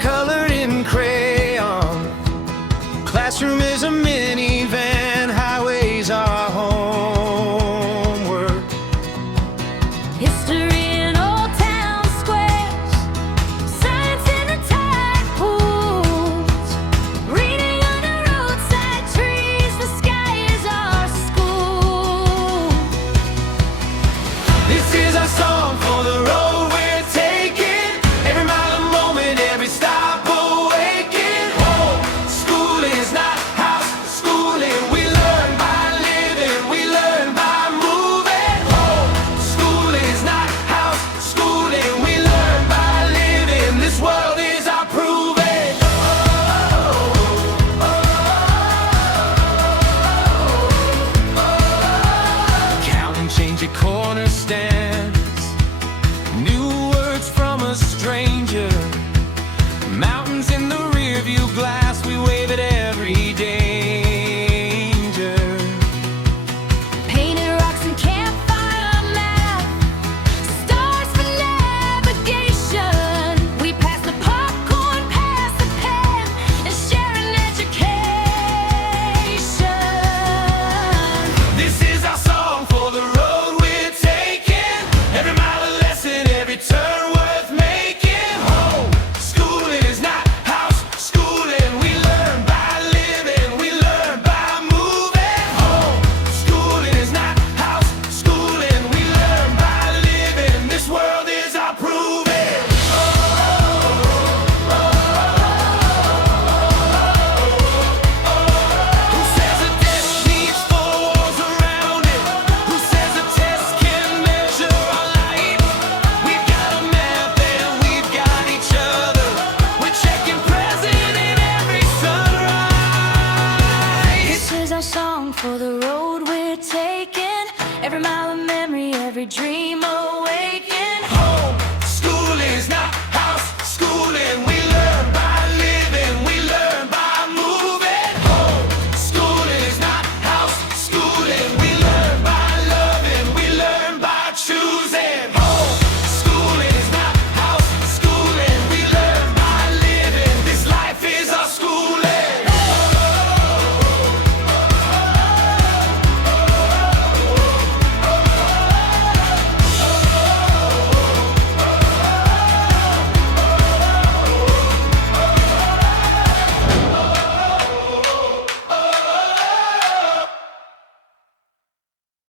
colored in crayon. Classroom is a minivan, highways are homeward. History in old town squares, science in the tide pools, reading under roadside trees, the sky is our school. This is our song for the road we're taking. Every mile a moment, every stop awaken. Home, school is not house schooling. We learn by living, we learn by moving. Home, school is not house schooling. We learn by living. This world is our proving. Count and change your corner stands. New words from a stranger. Mountains in the rearview glass, we wave at every danger. Painted rocks and campfire map, stars for navigation. We pass the popcorn, pass the pen, and share an education. This is our song for the road we're taking. Every mile a lesson, every turn worth making. Home, school is not house schooling. We learn by living, we learn by moving. Home, school is not house schooling. We learn by living. This world is our proving. Who says a desk needs 4 walls around it? Who says a test can measure our life? We've got a map and we've got each other. We're checking present in every sunrise. This is our song for the road we're taking. Every mile of memory, every dream